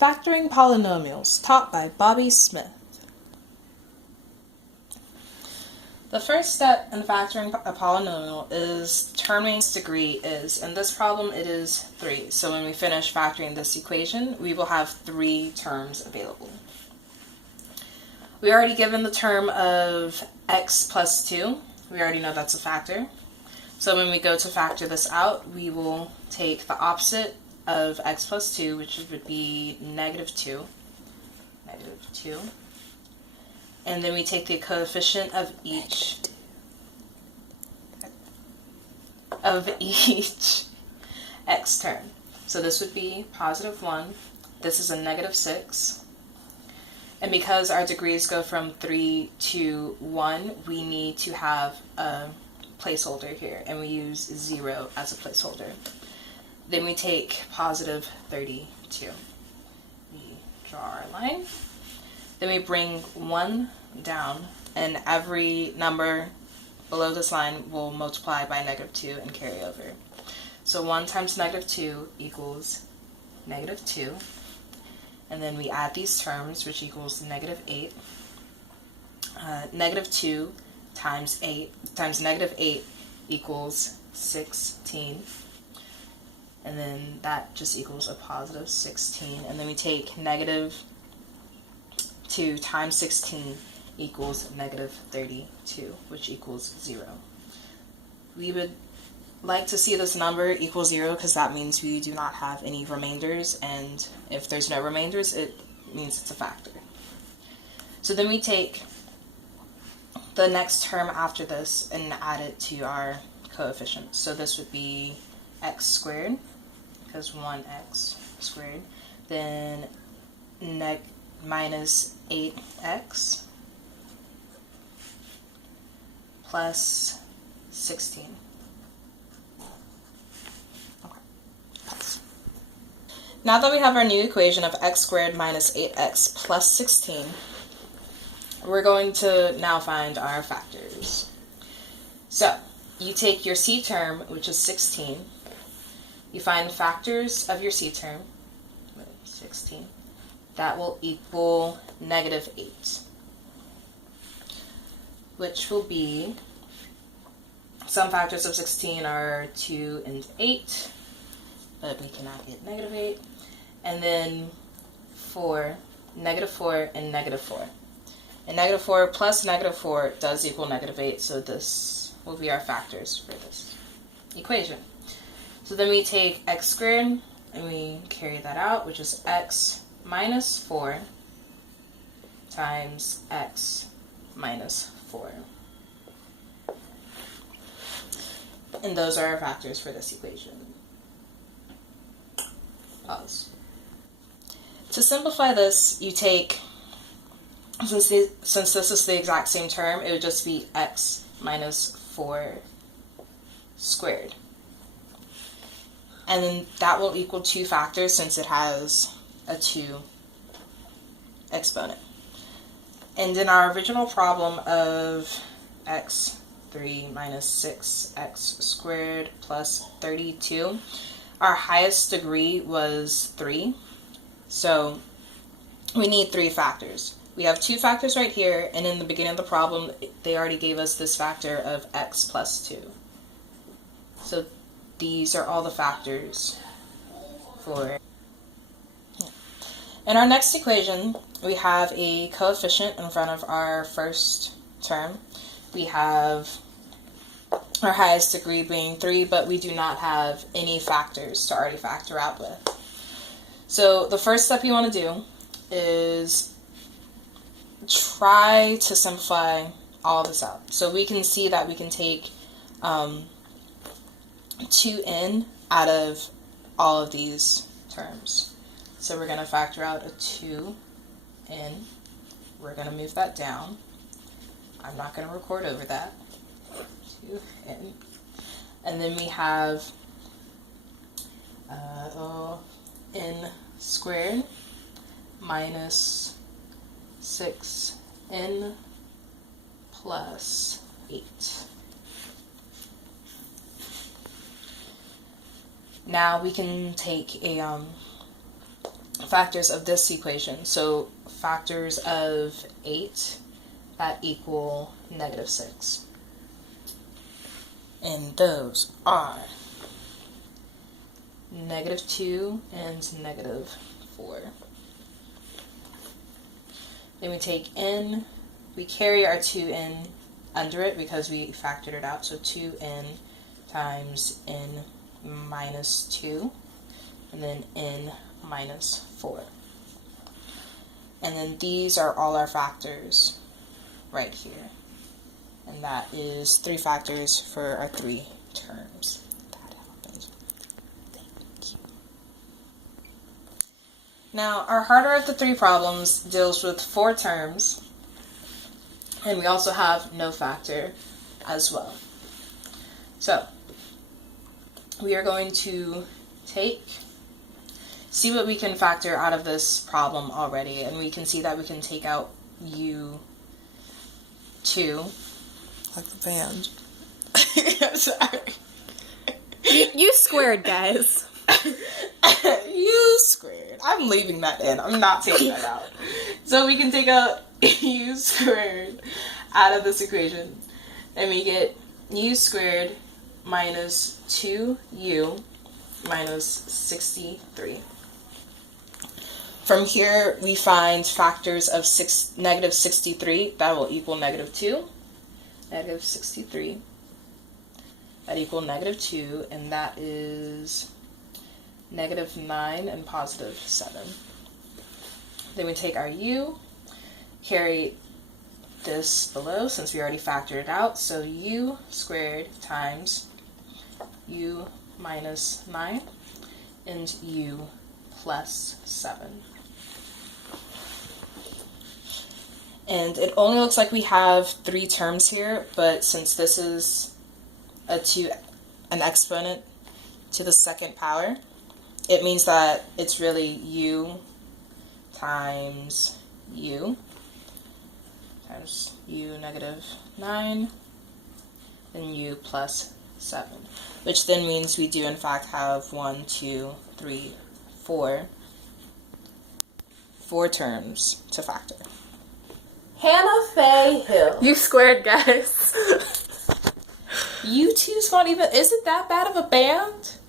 Factoring polynomials, taught by Bobby Smith. The first step in factoring a polynomial is determining its degree is. In this problem, it is 3. So when we finish factoring this equation, we will have 3 terms available. We already given the term of x plus 2. We already know that's a factor. So when we go to factor this out, we will take the opposite of x plus 2, which would be negative 2. And then we take the coefficient of each x term. So this would be positive 1. This is a negative 6. And because our degrees go from 3 to 1, we need to have a placeholder here, and we use 0 as a placeholder. Then we take positive 32. We draw our line. Then we bring 1 down, and every number below this line will multiply by negative 2 and carry over. So 1 times negative 2 equals negative 2. And then we add these terms, which equals negative 8. Negative 2 times negative 8 equals 16. And then that just equals a positive 16. And then we take negative 2 times 16 equals negative 32, which equals 0. We would like to see this number equal 0 because that means we do not have any remainders, and if there's no remainders, it means it's a factor. So then we take the next term after this and add it to our coefficient. So this would be x squared, because 1x squared, then minus 8x plus 16. Now that we have our new equation of x squared minus 8x plus 16, we're going to now find our factors. So, you take your c term, which is 16. You find the factors of your c term, 16. That will equal negative 8, which will be, some factors of 16 are 2 and 8, but we cannot get negative 8. And then 4, negative 4, and negative 4. And negative 4 plus negative 4 does equal negative 8, so this will be our factors for this equation. So then we take x squared, and we carry that out, which is x minus 4 times x minus 4. And those are our factors for this equation. Pause. To simplify this, you take, since this is the exact same term, it would just be x minus 4 squared. And then that will equal 2 factors since it has a 2 exponent. And in our original problem of x3 minus 6x squared plus 32, our highest degree was 3. So we need 3 factors. We have 2 factors right here, and in the beginning of the problem, they already gave us this factor of x plus 2. So these are all the factors for. In our next equation, we have a coefficient in front of our first term. We have our highest degree being 3, but we do not have any factors to already factor out with. So the first step you want to do is try to simplify all this out. So we can see that we can take 2n out of all of these terms. So we're going to factor out a 2n. We're going to move that down. I'm not going to record over that. 2n. And then we have n squared minus 6n plus 8. Now we can take a factors of this equation. So factors of 8 that equal negative 6. And those are negative 2 and negative 4. Then we take n, we carry our 2n under it because we factored it out. So 2n times n minus 2, and then n minus 4. And then these are all our factors right here. And that is 3 factors for our 3 terms. That happens. Thank you. Now, our harder of the 3 problems deals with 4 terms, and we also have no factor as well. So, we are going to see what we can factor out of this problem already, and we can see that we can take out u2. Like the band. Sorry. U squared, guys. U squared. I'm leaving that in. I'm not taking that out. So we can take out u squared out of this equation, and we get u squared minus 2u minus 63. From here, we find factors of negative 63. That will equal negative 2. Negative 63. That equal negative 2, and that is negative 9 and positive 7. Then we take our u, carry this below since we already factored it out. So u squared times u minus 9 and u plus 7. And it only looks like we have 3 terms here, but since this is an exponent to the second power, it means that it's really u times u negative 9 and u plus 7, which then means we do in fact have 4 terms to factor. Hannah Faye Hill. U squared, guys. U2's not even, is it that bad of a band?